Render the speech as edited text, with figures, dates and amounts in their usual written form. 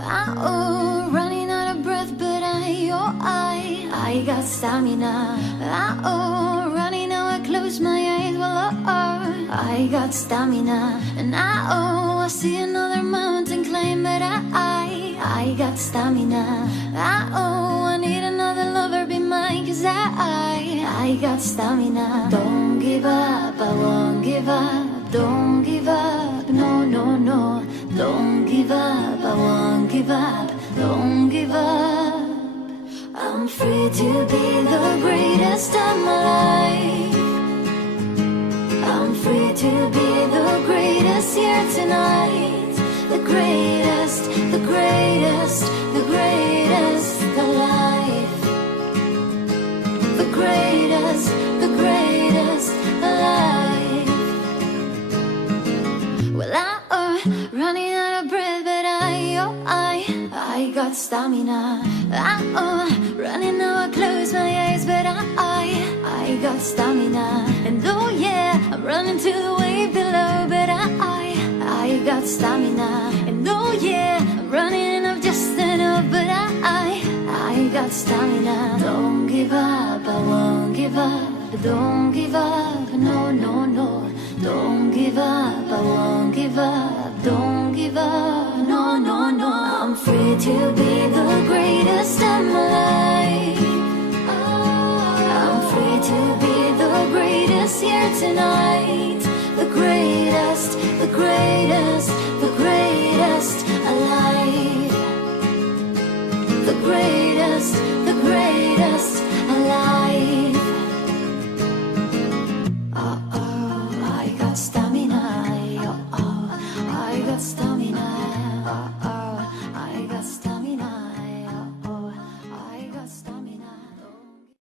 Oh, running out of breath, but I got stamina. Oh, running out, I close my eyes, well, I got stamina. And I see another mountain climb, but I got stamina. I need another lover be mine, 'cause I got stamina. Don't give up, I won't give up. Don't give up, no, no, no. Don't give up, I won't give up. Don't give up. I'm free to be the greatest of my life. I'm free to be the greatest here tonight. The greatest, the greatest, the greatest alive. The greatest, the greatest alive. Well, running out of breath, but I got stamina. Running out, I close my eyes, but I got stamina. And oh yeah, I'm running to the wave below, but I got stamina. And oh yeah, I'm running up just enough, but I got stamina. Don't give up, I won't give up. Don't give up, no, no, no. Don't give up, I won't give up. Don't give up, no, no, no. I'm free to be the greatest of my life. I'm free to be the greatest here tonight. The greatest, the greatest, the greatest alive. The greatest.